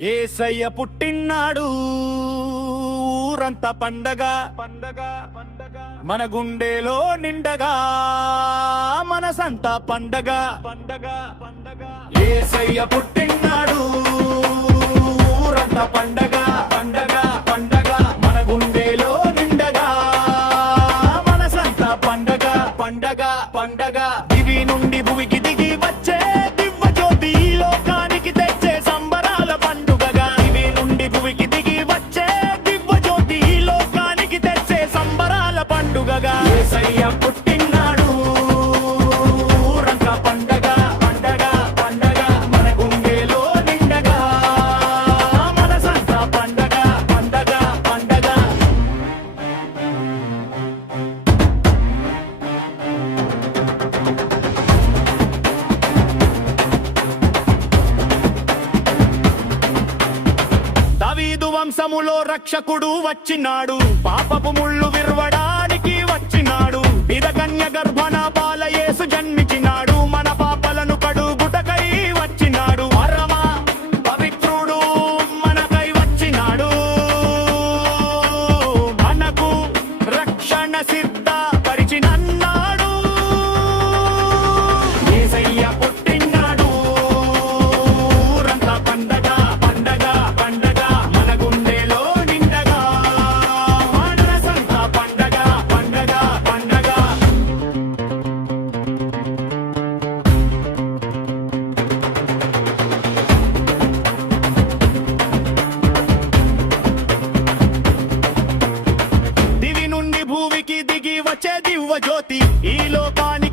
ఏసయ్య పుట్టిన్నాడు. ఊరంతా పండగ. పండగ పండగ. మన గుండెలో నిండగా. మనసంతా పండగ. పండగ పండగ. ఏసయ్య పుట్టిన్నాడు. ఊరంతా పండగ. పండగ పండగ. మన గుండెలో నిండగా. మనసంతా పండగ. పండగ పండగ. మాంసములో రక్షకుడు వచ్చినాడు. పాపపు ముళ్ళు విరవడానికి వచ్చినాడు. కన్య గర్భణ బాలయేసు జన్మించినాడు. మన పాపలను కడుగుటకై వచ్చినాడు. పరమ పవిత్రుడు మనకై వచ్చినాడు. మనకు రక్షణ సిద్ధ తిరిగి వచ్చే దివ్వ జ్యోతి ఈ లోపాన్ని